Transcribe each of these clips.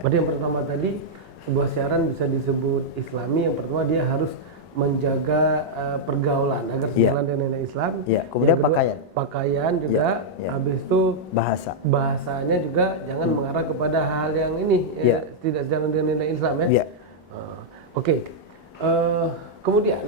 Berarti yang pertama tadi sebuah siaran bisa disebut Islami. Yang pertama dia harus menjaga pergaulan agar sejalan dengan nilai Islam. Kemudian kedua, pakaian. Pakaian juga. Habis itu bahasanya juga jangan mengarah kepada hal yang ini tidak sejalan dengan nilai Islam ya. Oke. Kemudian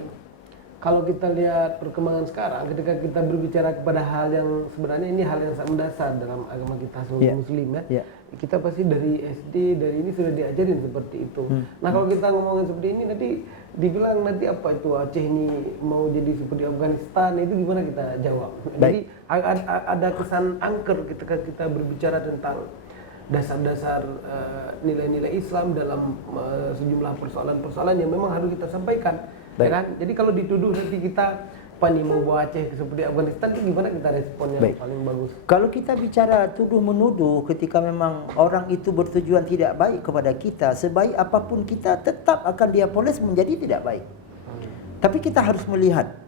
kalau kita lihat perkembangan sekarang, ketika kita berbicara kepada hal yang sebenarnya ini hal yang sangat mendasar dalam agama kita sebagai Muslim ya, kita pasti dari SD dari ini sudah diajarin seperti itu. Nah kalau kita ngomongin seperti ini nanti dibilang nanti apa itu Aceh ini mau jadi seperti Afghanistan, itu gimana kita jawab? Jadi ada kesan angker ketika kita berbicara tentang dasar-dasar nilai-nilai Islam dalam sejumlah persoalan-persoalan yang memang harus kita sampaikan. Ya kan? Jadi kalau dituduh nanti kita mau bawa Aceh seperti Afghanistan, itu gimana kita responnya paling bagus? Kalau kita bicara tuduh menuduh ketika memang orang itu bertujuan tidak baik kepada kita, sebaik apapun kita tetap akan dia poles menjadi tidak baik. Tapi kita harus melihat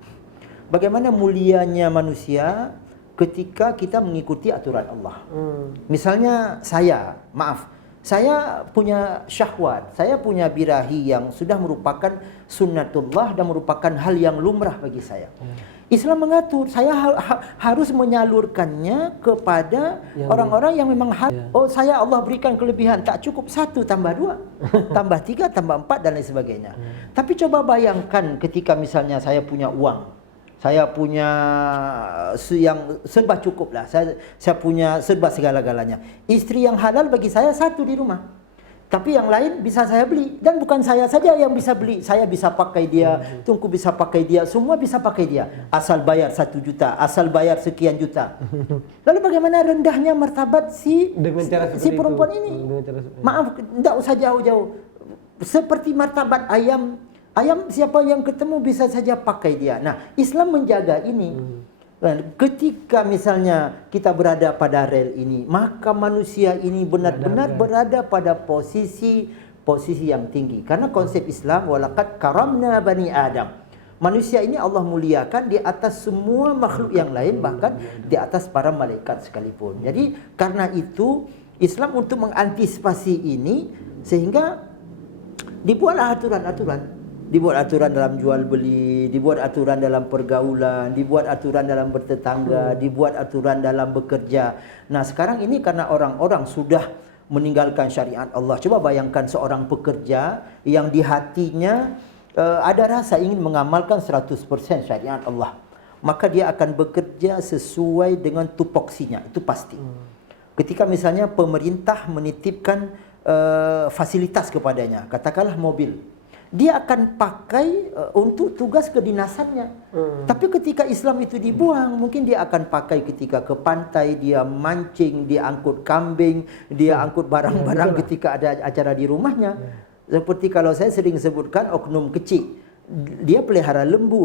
bagaimana mulianya manusia ketika kita mengikuti aturan Allah. Misalnya saya punya syahwat, saya punya birahi yang sudah merupakan sunnatullah dan merupakan hal yang lumrah bagi saya. Islam mengatur, saya harus menyalurkannya kepada orang-orang yang memang saya Allah berikan kelebihan, tak cukup 1 tambah 2, tambah 3, tambah 4 dan lain sebagainya. Tapi coba bayangkan ketika misalnya saya punya uang, saya punya yang serba cukup lah, saya punya serba segala-galanya. Istri yang halal bagi saya 1 di rumah, tapi yang lain bisa saya beli. Dan bukan saya saja yang bisa beli, saya bisa pakai dia, Tunku bisa pakai dia, semua bisa pakai dia, asal bayar 1 juta, asal bayar sekian juta. Lalu bagaimana rendahnya martabat si perempuan ini? Maaf, tidak usah jauh-jauh, seperti martabat ayam siapa yang ketemu bisa saja pakai dia. Nah, Islam menjaga ini. Ketika misalnya kita berada pada rel ini, maka manusia ini benar-benar berada pada posisi yang tinggi. Karena konsep Islam, walaqad karamna bani Adam. Manusia ini Allah muliakan di atas semua makhluk yang lain, bahkan di atas para malaikat sekalipun. Jadi karena itu Islam untuk mengantisipasi ini, sehingga dibuatlah aturan-aturan. Dibuat aturan dalam jual beli, dibuat aturan dalam pergaulan, dibuat aturan dalam bertetangga, dibuat aturan dalam bekerja. Nah sekarang ini karena orang-orang sudah meninggalkan syariat Allah. Coba bayangkan seorang pekerja yang di hatinya ada rasa ingin mengamalkan 100% syariat Allah, maka dia akan bekerja sesuai dengan tupoksinya, itu pasti. Ketika misalnya pemerintah menitipkan fasilitas kepadanya, katakanlah mobil, dia akan pakai untuk tugas kedinasannya. Tapi ketika Islam itu dibuang, mungkin dia akan pakai ketika ke pantai, dia mancing, dia angkut kambing, dia angkut barang-barang ketika ada acara di rumahnya. Seperti kalau saya sering sebutkan oknum kecil, dia pelihara lembu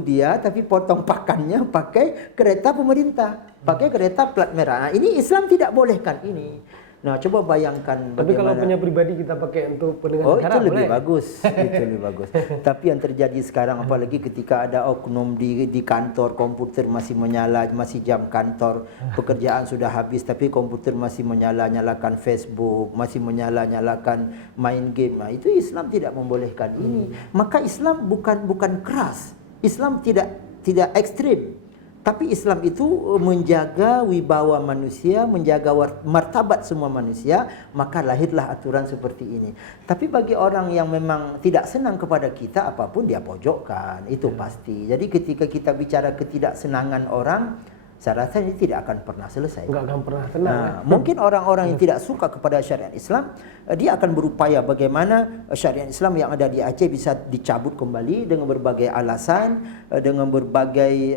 dia, tapi potong pakannya pakai kereta pemerintah, pakai kereta plat merah. Nah, ini Islam tidak bolehkan ini. Nah, coba bayangkan. Tapi kalau punya pribadi kita pakai untuk pendengar itu lebih bagus. Itu lebih bagus. Tapi yang terjadi sekarang, apalagi ketika ada oknum di kantor, komputer masih menyala, masih jam kantor, pekerjaan sudah habis, tapi komputer masih menyala-nyalakan Facebook, masih menyala-nyalakan main game. Nah, itu Islam tidak membolehkan ini. Maka Islam bukan keras. Islam tidak ekstrim. Tapi Islam itu menjaga wibawa manusia, menjaga martabat semua manusia, maka lahirlah aturan seperti ini. Tapi bagi orang yang memang tidak senang kepada kita, apapun dia pojokkan, itu pasti. Jadi ketika kita bicara ketidaksenangan orang, saya rasa ini tidak akan pernah selesai. Enggak akan pernah tenang. Nah, mungkin orang-orang yang tidak suka kepada syariat Islam, dia akan berupaya bagaimana syariat Islam yang ada di Aceh bisa dicabut kembali dengan berbagai alasan, dengan berbagai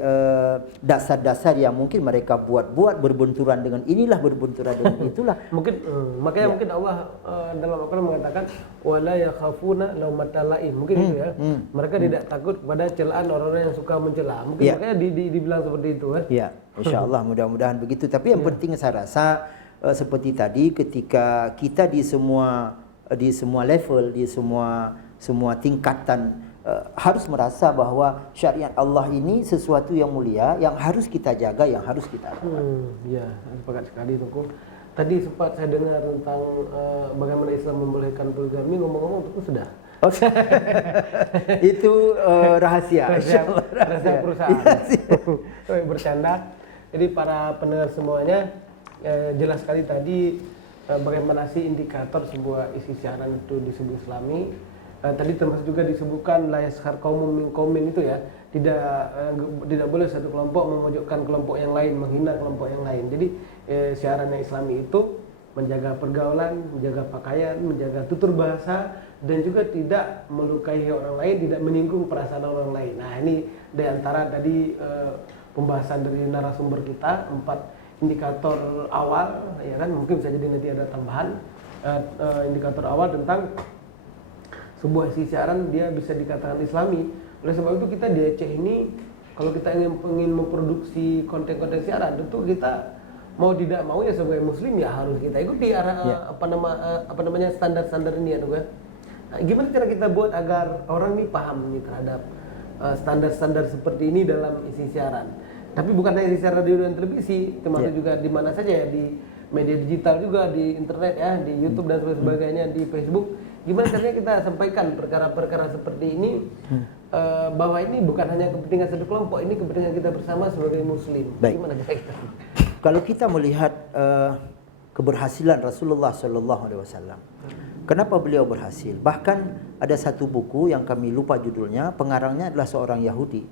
dasar-dasar yang mungkin mereka buat berbenturan dengan inilah, berbenturan dengan itulah. Mungkin makanya mungkin Allah dalam Al-Qur'an mengatakan wala yakhafuna laumata laim. Mungkin itu ya. Mereka tidak takut kepada celaan orang-orang yang suka mencela. Mungkin makanya dibilang seperti itu kan. Ya, insyaallah mudah-mudahan begitu. Tapi yang penting saya rasa seperti tadi, ketika kita di semua level, di semua tingkatan harus merasa bahwa syariat Allah ini sesuatu yang mulia, yang harus kita jaga, yang harus kita rawat. Ya, sepakat sekali Tunku. Tadi sempat saya dengar tentang bagaimana Islam membolehkan poligami, ngomong-ngomong itu sudah. Oh, itu rahasia. Rahasia perusahaan. Bercanda. Jadi para pendengar semuanya, jelas sekali tadi bagaimana sih indikator sebuah isi siaran itu disebut Islami. Tadi termasuk juga disebutkan la yaskhar qaumun min qaumin itu ya, tidak boleh satu kelompok memojokkan kelompok yang lain, menghina kelompok yang lain. Jadi siaran yang Islami itu menjaga pergaulan, menjaga pakaian, menjaga tutur bahasa, dan juga tidak melukai orang lain, tidak menyinggung perasaan orang lain. Nah, ini di antara tadi pembahasan dari narasumber kita, 4 indikator awal, ya kan, mungkin bisa jadi nanti ada tambahan indikator awal tentang sebuah isi siaran dia bisa dikatakan Islami. Oleh sebab itu kita di Aceh ini, kalau kita ingin memproduksi konten-konten siaran, tentu kita mau tidak mau ya sebagai Muslim ya harus kita ikuti apa namanya standar-standar ini ya, Tuh. Nah, gimana cara kita buat agar orang nih paham nih terhadap standar-standar seperti ini dalam isi siaran? Tapi bukan hanya di siaran radio dan televisi, termasuk juga di mana saja ya, di media digital juga, di internet ya, di YouTube dan sebagainya, di Facebook. Gimana caranya kita sampaikan perkara-perkara seperti ini bahwa ini bukan hanya kepentingan satu kelompok, ini kepentingan kita bersama sebagai Muslim. Baik. Gimana cara kita? Kalau kita melihat keberhasilan Rasulullah Sallallahu Alaihi Wasallam, kenapa beliau berhasil? Bahkan ada satu buku yang kami lupa judulnya, pengarangnya adalah seorang Yahudi.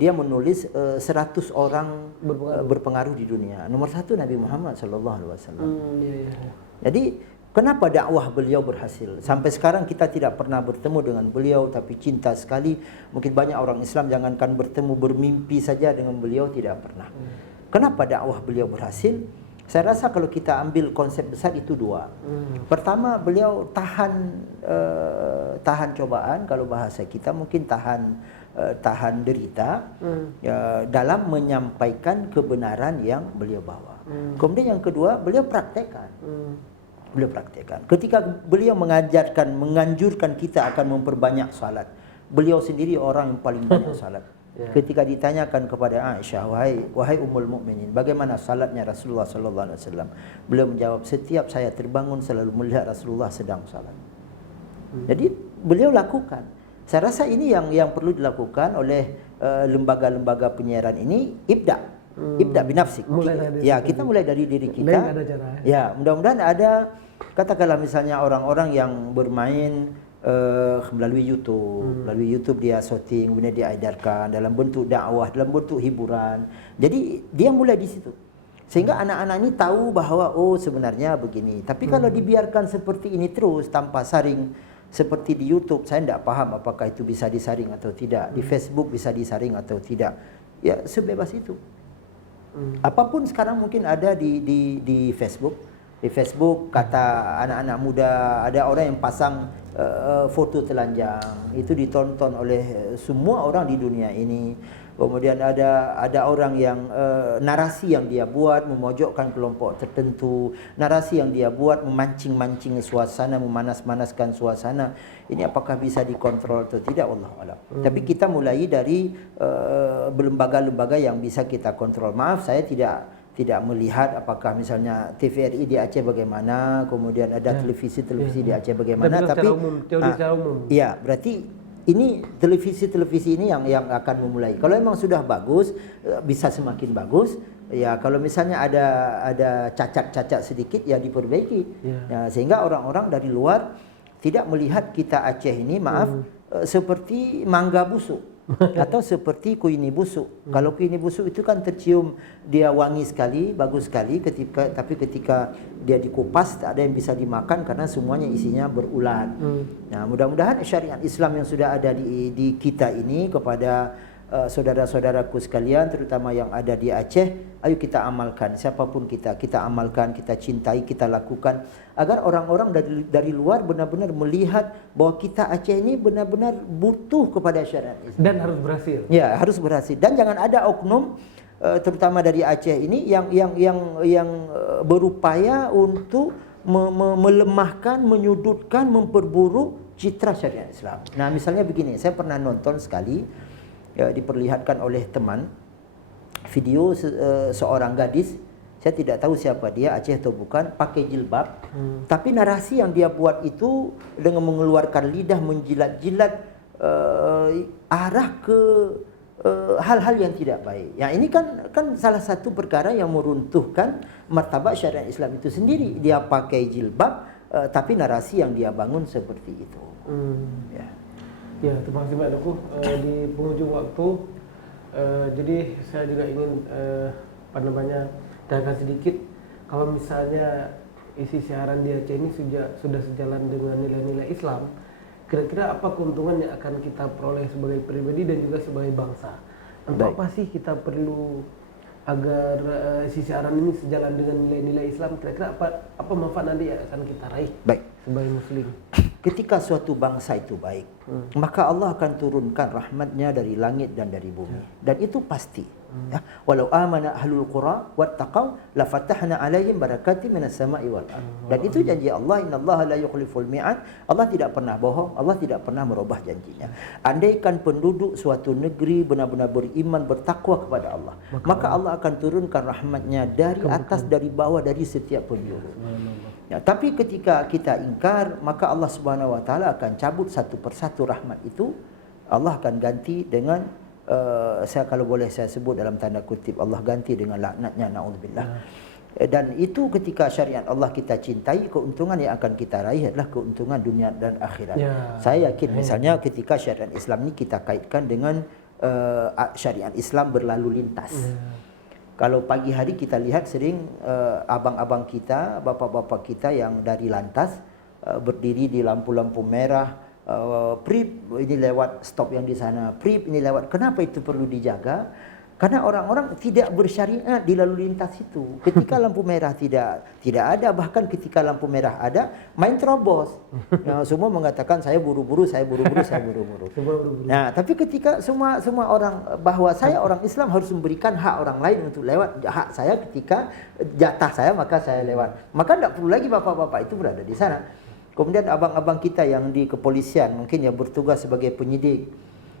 Dia menulis 100 orang berpengaruh di dunia. Nomor 1 Nabi Muhammad Sallallahu Alaihi Wasallam. Jadi kenapa dakwah beliau berhasil? Sampai sekarang kita tidak pernah bertemu dengan beliau, tapi cinta sekali. Mungkin banyak orang Islam jangankan bertemu, bermimpi saja dengan beliau tidak pernah. Kenapa dakwah beliau berhasil? Saya rasa kalau kita ambil konsep besar itu 2. Pertama, beliau tahan cobaan, kalau bahasa kita mungkin tahan derita dalam menyampaikan kebenaran yang beliau bawa. Kemudian yang kedua, beliau praktekkan. Ketika beliau menganjurkan kita akan memperbanyak salat, beliau sendiri orang yang paling banyak salat. Ketika ditanyakan kepada Aisyah, wahai ummul mukminin, bagaimana salatnya Rasulullah sallallahu alaihi wasallam? Beliau menjawab, setiap saya terbangun selalu melihat Rasulullah sedang salat. Jadi beliau lakukan. Saya rasa ini yang perlu dilakukan oleh lembaga-lembaga penyiaran ini. Ibda binafsik. Ya, kita mulai dari diri kita. Ya, mudah-mudahan ada, katakanlah misalnya orang-orang yang bermain melalui YouTube dia syuting, kemudian dia edarkan dalam bentuk dakwah, dalam bentuk hiburan. Jadi dia mulai di situ. Sehingga anak-anak ini tahu bahwa oh sebenarnya begini. Tapi kalau dibiarkan seperti ini terus tanpa saring, seperti di YouTube, saya tidak paham apakah itu bisa disaring atau tidak. Di Facebook bisa disaring atau tidak. Ya sebebas itu. Apapun sekarang mungkin ada di Facebook. Di Facebook kata anak-anak muda, ada orang yang pasang foto telanjang, itu ditonton oleh semua orang di dunia ini. Kemudian ada orang yang narasi yang dia buat memojokkan kelompok tertentu, narasi yang dia buat memancing-mancing suasana, memanas-manaskan suasana. Ini apakah bisa dikontrol atau tidak, wallahu a'lam. Tapi kita mulai dari lembaga-lembaga yang bisa kita kontrol. Maaf, saya tidak melihat apakah misalnya TVRI di Aceh bagaimana, kemudian ada televisi-televisi di Aceh bagaimana, tapi secara umum. Ya, berarti ini televisi-televisi ini yang akan memulai. Kalau memang sudah bagus, bisa semakin bagus. Ya, kalau misalnya ada cacat-cacat sedikit ya diperbaiki. Ya, sehingga orang-orang dari luar tidak melihat kita Aceh ini, maaf, seperti mangga busuk. Atau seperti kuini busuk. Kalau kuini busuk itu kan tercium dia wangi sekali, bagus sekali, tapi ketika dia dikupas tak ada yang bisa dimakan karena semuanya isinya berulat. Nah, mudah-mudahan syariat Islam yang sudah ada di kita ini kepada saudara-saudaraku sekalian, terutama yang ada di Aceh, ayo kita amalkan. Siapapun kita amalkan, kita cintai, kita lakukan, agar orang-orang dari luar benar-benar melihat bahwa kita Aceh ini benar-benar butuh kepada syariat Islam. Dan harus berhasil. Ya, harus berhasil. Dan jangan ada oknum, terutama dari Aceh ini yang berupaya untuk melemahkan, menyudutkan, memperburuk citra syariat Islam. Nah, misalnya begini, saya pernah nonton sekali. Ya, diperlihatkan oleh teman video seorang gadis saya tidak tahu siapa dia, Aceh atau bukan, pakai jilbab. Tapi narasi yang dia buat itu dengan mengeluarkan lidah menjilat-jilat arah ke hal-hal yang tidak baik. Ya ini kan salah satu perkara yang meruntuhkan martabat syariat Islam itu sendiri. Dia pakai jilbab tapi narasi yang dia bangun seperti itu. Ya. Ya, terima kasih Pak Dukuh. Di penghujung waktu, jadi saya juga ingin tanyakan sedikit, kalau misalnya isi siaran di Aceh ini sudah sejalan dengan nilai-nilai Islam, kira-kira apa keuntungan yang akan kita peroleh sebagai pribadi dan juga sebagai bangsa? Untuk apa sih kita perlu agar isi siaran ini sejalan dengan nilai-nilai Islam? Kira-kira apa manfaat nanti yang akan kita raih sebagai Muslim? Ketika suatu bangsa itu baik, maka Allah akan turunkan rahmatnya dari langit dan dari bumi. Dan itu pasti. Ya. Walau amana ahlul qura wattaqau la fatahna alaihim barakatin minas sama'i wal ardh. Dan itu janji Allah, innallaha la yukhliful mi'ad. Allah tidak pernah bohong, Allah tidak pernah merubah janjinya. Andaikan penduduk suatu negeri benar-benar beriman, bertakwa kepada Allah, maka Allah akan turunkan rahmatnya dari atas, dari bawah, dari setiap penjuru. Ya, tapi ketika kita ingkar, maka Allah Subhanahu wa taala akan cabut satu persatu rahmat itu. Allah akan ganti dengan saya kalau boleh saya sebut dalam tanda kutip, Allah ganti dengan laknatnya, naudzubillah. Dan itu ketika syariat Allah kita cintai, keuntungan yang akan kita raih adalah keuntungan dunia dan akhirat. Saya yakin misalnya ketika syariat Islam ini kita kaitkan dengan syariat Islam berlalu lintas. Kalau pagi hari kita lihat sering abang-abang kita, bapak-bapak kita yang dari lantas berdiri di lampu-lampu merah, prip ini lewat, stop yang di sana, prip ini lewat. Kenapa itu perlu dijaga? Karena orang-orang tidak bersyariat di lalu lintas itu. Ketika lampu merah tidak ada, bahkan ketika lampu merah ada, main terobos. Nah, semua mengatakan saya buru-buru, saya buru-buru, saya buru-buru. Nah, tapi ketika semua orang bahwa saya orang Islam harus memberikan hak orang lain untuk lewat, hak saya ketika jatah saya maka saya lewat. Maka tidak perlu lagi bapak-bapak itu berada di sana. Kemudian abang-abang kita yang di kepolisian mungkin yang bertugas sebagai penyidik,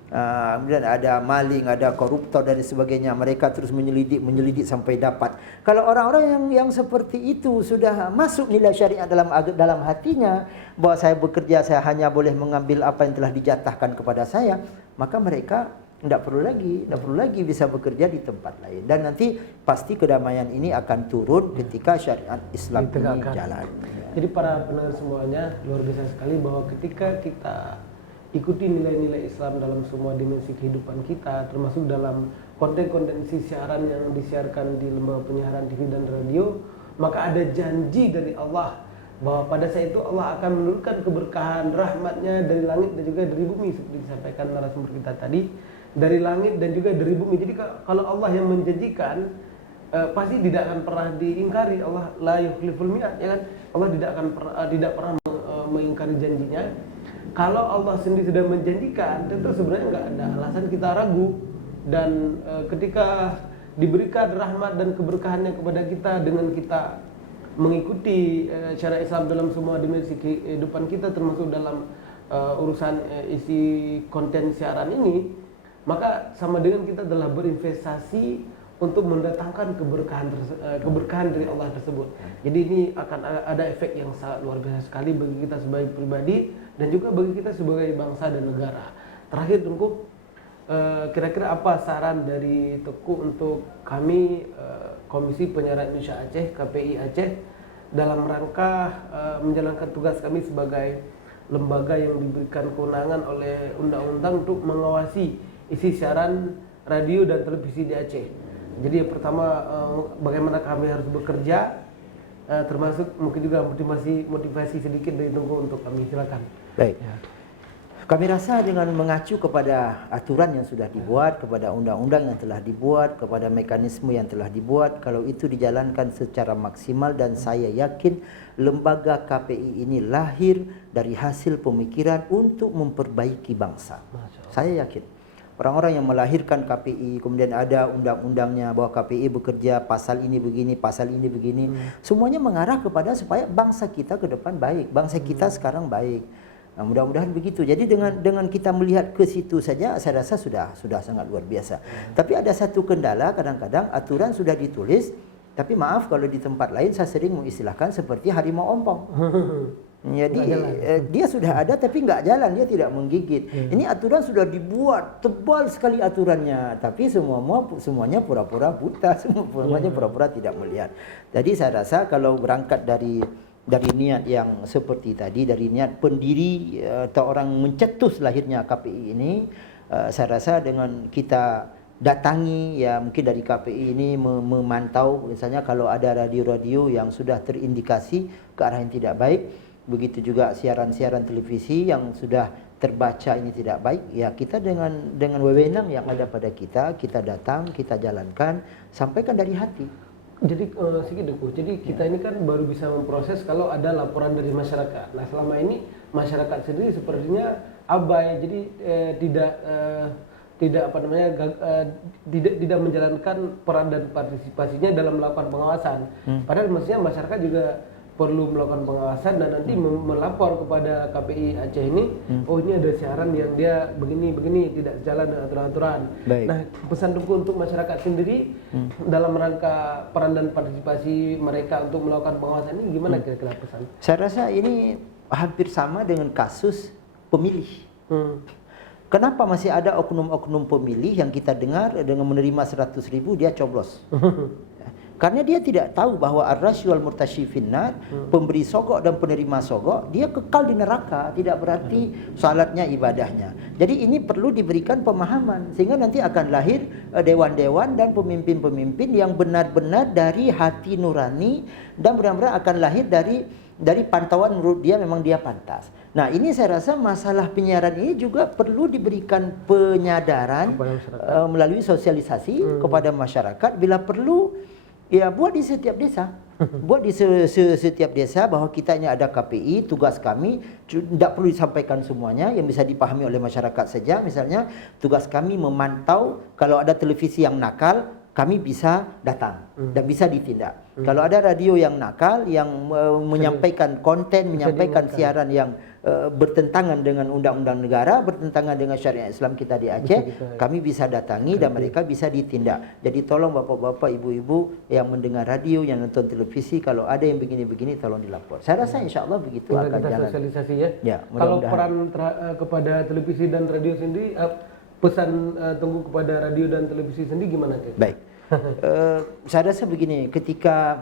kemudian ada maling, ada koruptor dan sebagainya, mereka terus menyelidik sampai dapat. Kalau orang-orang yang seperti itu sudah masuk nilai syariat dalam hatinya, bahwa saya bekerja saya hanya boleh mengambil apa yang telah dijatahkan kepada saya, maka mereka tidak perlu lagi bisa bekerja di tempat lain. Dan nanti pasti kedamaian ini akan turun ketika syariat Islam ini jalan. Jadi para pendengar semuanya, luar biasa sekali bahwa ketika kita ikuti nilai-nilai Islam dalam semua dimensi kehidupan kita, termasuk dalam konten-konten siaran yang disiarkan di lembaga penyiaran TV dan radio, maka ada janji dari Allah bahwa pada saat itu Allah akan menurunkan keberkahan rahmatnya dari langit dan juga dari bumi, seperti disampaikan narasumber kita tadi, dari langit dan juga dari bumi. Jadi kalau Allah yang menjanjikan, pasti tidak akan pernah diingkari. Allah la yukhliful mi'ad, ya kan? Allah tidak pernah mengingkari janjinya. Kalau Allah sendiri sudah menjanjikan, tentu sebenarnya nggak ada alasan kita ragu. Dan ketika diberikan rahmat dan keberkahannya kepada kita dengan kita mengikuti syariat Islam dalam semua dimensi kehidupan kita, termasuk dalam urusan isi konten siaran ini, maka sama dengan kita telah berinvestasi untuk mendatangkan keberkahan dari Allah tersebut. Jadi ini akan ada efek yang sangat luar biasa sekali bagi kita sebagai pribadi dan juga bagi kita sebagai bangsa dan negara. Terakhir Tengku, kira-kira apa saran dari Teguh untuk kami Komisi Penyiaran Indonesia Aceh, KPI Aceh, dalam rangka menjalankan tugas kami sebagai lembaga yang diberikan kewenangan oleh undang-undang untuk mengawasi isi siaran radio dan televisi di Aceh. Jadi yang pertama, bagaimana kami harus bekerja, termasuk mungkin juga motivasi sedikit dari Tengku untuk kami, silakan. Baik. Ya. Kami rasa dengan mengacu kepada aturan yang sudah dibuat, kepada undang-undang yang telah dibuat, kepada mekanisme yang telah dibuat, kalau itu dijalankan secara maksimal, dan saya yakin lembaga KPI ini lahir dari hasil pemikiran untuk memperbaiki bangsa. Saya yakin. Orang-orang yang melahirkan KPI, kemudian ada undang-undangnya bahwa KPI bekerja pasal ini begini, pasal ini begini, semuanya mengarah kepada supaya bangsa kita ke depan baik, bangsa kita sekarang baik. Nah, mudah-mudahan begitu. Jadi dengan kita melihat ke situ saja, saya rasa sudah sangat luar biasa. Tapi ada satu kendala, kadang-kadang aturan sudah ditulis, Tapi maaf kalau di tempat lain saya sering mengistilahkan seperti harimau ompong. Jadi dia sudah ada tapi nggak jalan, dia tidak menggigit. Ini aturan sudah dibuat tebal sekali aturannya, tapi semuanya pura-pura buta, semuanya pura-pura tidak melihat. Jadi saya rasa kalau berangkat dari niat yang seperti tadi, dari niat pendiri atau orang mencetus lahirnya KPI ini, saya rasa dengan kita datangi ya mungkin dari KPI ini memantau misalnya kalau ada radio-radio yang sudah terindikasi ke arah yang tidak baik, begitu juga siaran-siaran televisi yang sudah terbaca ini tidak baik, ya kita dengan wewenang yang ada pada kita datang, kita jalankan, sampaikan dari hati. Jadi sedikit Duku, jadi kita ini kan baru bisa memproses kalau ada laporan dari masyarakat. Nah selama ini masyarakat sendiri sepertinya abai, jadi tidak menjalankan peran dan partisipasinya dalam melakukan pengawasan. Padahal mestinya masyarakat juga perlu melakukan pengawasan dan nanti melapor kepada KPI Aceh ini, oh ini ada siaran yang dia begini tidak jalan dengan aturan-aturan. Nah pesan Duku untuk masyarakat sendiri dalam rangka peran dan partisipasi mereka untuk melakukan pengawasan ini gimana kira-kira pesan? Saya rasa ini hampir sama dengan kasus pemilih. Kenapa masih ada oknum-oknum pemilih yang kita dengar dengan menerima 100.000 dia coblos? Karena dia tidak tahu bahwa ar-rasy wal murtasyi finnar, pemberi sogok dan penerima sogok, dia kekal di neraka, tidak berarti salatnya ibadahnya. Jadi ini perlu diberikan pemahaman sehingga nanti akan lahir dewan-dewan dan pemimpin-pemimpin yang benar-benar dari hati nurani dan benar-benar akan lahir dari pantauan menurut dia memang dia pantas. Nah ini saya rasa masalah penyiaran ini juga perlu diberikan penyadaran melalui sosialisasi kepada masyarakat bila perlu. Ya buat di setiap desa, buat di setiap desa bahwa kita ini ada KPI, tugas kami tidak perlu disampaikan semuanya, yang bisa dipahami oleh masyarakat saja. Misalnya tugas kami memantau kalau ada televisi yang nakal, kami bisa datang dan bisa ditindak. Kalau ada radio yang nakal, yang menyampaikan konten, menyampaikan siaran yang bertentangan dengan undang-undang negara, bertentangan dengan syariat Islam kita di Aceh, kami bisa datangi dan mereka bisa ditindak. Jadi tolong bapak-bapak, ibu-ibu yang mendengar radio, yang nonton televisi, kalau ada yang begini-begini tolong dilapor. Saya rasa insya Allah begitu tinggal akan kita jalan. Sosialisasi ya. Kalau peran kepada televisi dan radio sendiri, pesan Tunggu kepada radio dan televisi sendiri gimana? Baik. Saya rasa begini, ketika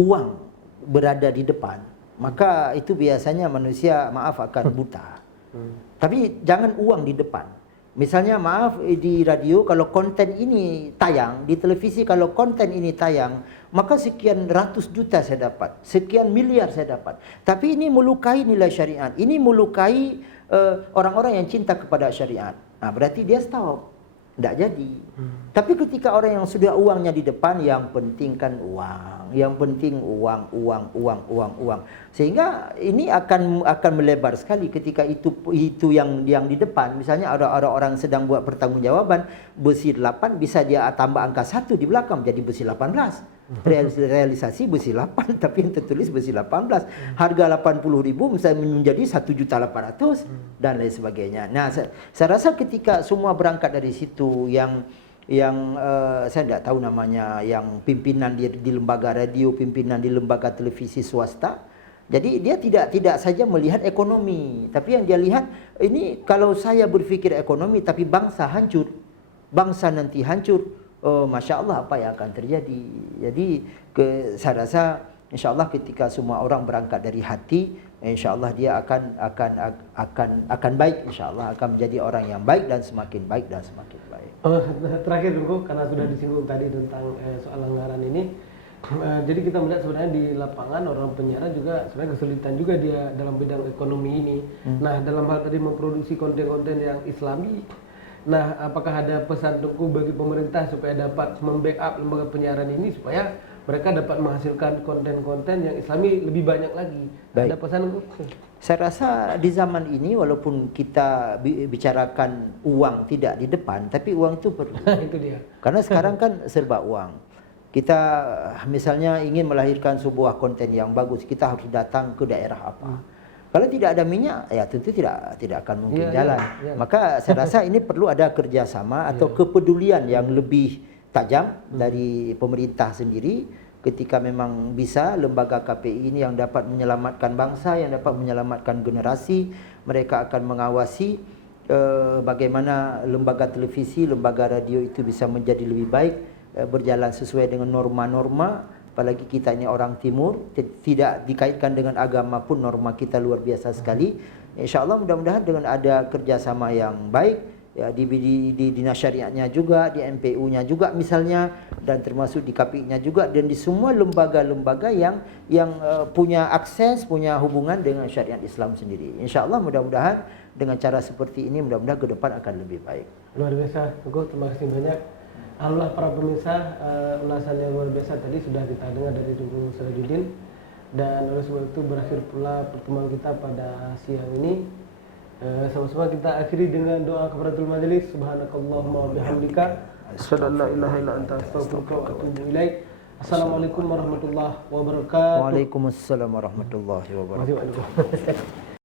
uang berada di depan, maka itu biasanya manusia akan buta. Tapi jangan uang di depan. Misalnya di radio kalau konten ini tayang, di televisi kalau konten ini tayang, maka sekian ratus juta saya dapat, sekian miliar saya dapat. Tapi ini melukai nilai syariat, ini melukai orang-orang yang cinta kepada syariat. Nah berarti dia stop. Tidak jadi. Tapi ketika orang yang sudah uangnya di depan, yang penting kan uang, yang penting uang. Sehingga ini akan melebar sekali ketika itu yang di depan. Misalnya ada orang sedang buat pertanggungjawaban, besi 8 bisa dia tambah angka 1 di belakang jadi besi 18. Realisasi besi 8 tapi yang tertulis besi 18. Harga 80.000 misalnya menjadi 1.800.000 dan lain sebagainya. Nah, saya rasa ketika semua berangkat dari situ, yang saya tidak tahu namanya, yang pimpinan di lembaga radio, pimpinan di lembaga televisi swasta, jadi dia tidak saja melihat ekonomi, tapi yang dia lihat ini kalau saya berpikir ekonomi tapi bangsa hancur, bangsa nanti hancur, Masya Allah apa yang akan terjadi. Jadi saya rasa insya Allah ketika semua orang berangkat dari hati, insya Allah dia akan baik, insya Allah akan menjadi orang yang baik dan semakin baik dan semakin baik. Terakhir Tunggu, karena sudah disinggung tadi tentang soal anggaran ini, jadi kita melihat sebenarnya di lapangan orang penyiaran juga sebenarnya kesulitan juga dia dalam bidang ekonomi ini. Nah dalam hal tadi memproduksi konten-konten yang Islami. Nah, apakah ada pesan Tunggu bagi pemerintah supaya dapat membackup lembaga penyiaran ini supaya mereka dapat menghasilkan konten-konten yang Islami lebih banyak lagi? Baik. Ada pesan Tunggu? Saya rasa di zaman ini walaupun kita bicarakan uang tidak di depan, tapi uang itu perlu. Itu dia. Karena sekarang kan serba uang. Kita misalnya ingin melahirkan sebuah konten yang bagus, kita harus datang ke daerah apa. Kalau tidak ada minyak, ya tentu tidak akan mungkin jalan. Maka saya rasa ini perlu ada kerjasama atau kepedulian yang lebih tajam dari pemerintah sendiri ketika memang bisa lembaga KPI ini yang dapat menyelamatkan bangsa, yang dapat menyelamatkan generasi, mereka akan mengawasi bagaimana lembaga televisi, lembaga radio itu bisa menjadi lebih baik, berjalan sesuai dengan norma-norma. Apalagi kita ini orang timur, tidak dikaitkan dengan agama pun norma kita luar biasa sekali. InsyaAllah mudah-mudahan dengan ada kerjasama yang baik, ya, di dinas syariatnya juga, di MPU-nya juga misalnya, dan termasuk di KPI-nya juga, dan di semua lembaga-lembaga yang punya akses, punya hubungan dengan syariat Islam sendiri. InsyaAllah mudah-mudahan dengan cara seperti ini mudah-mudahan ke depan akan lebih baik. Luar biasa, Teguh, terima kasih banyak. Alhamdulillah para pemirsa, ulasan yang luar biasa tadi sudah kita dengar dari Teguh Salahuddin, dan oleh sebab itu berakhir pula pertemuan kita pada siang ini. Sama-sama kita akhiri dengan doa kafaratul majelis. Subhanakallahumma wa bihamdika asyhadu an la ilaha illa anta astaghfiruka wa atubu ilaik. Assalamualaikum warahmatullahi wabarakatuh. Waalaikumsalam warahmatullahi wabarakatuh.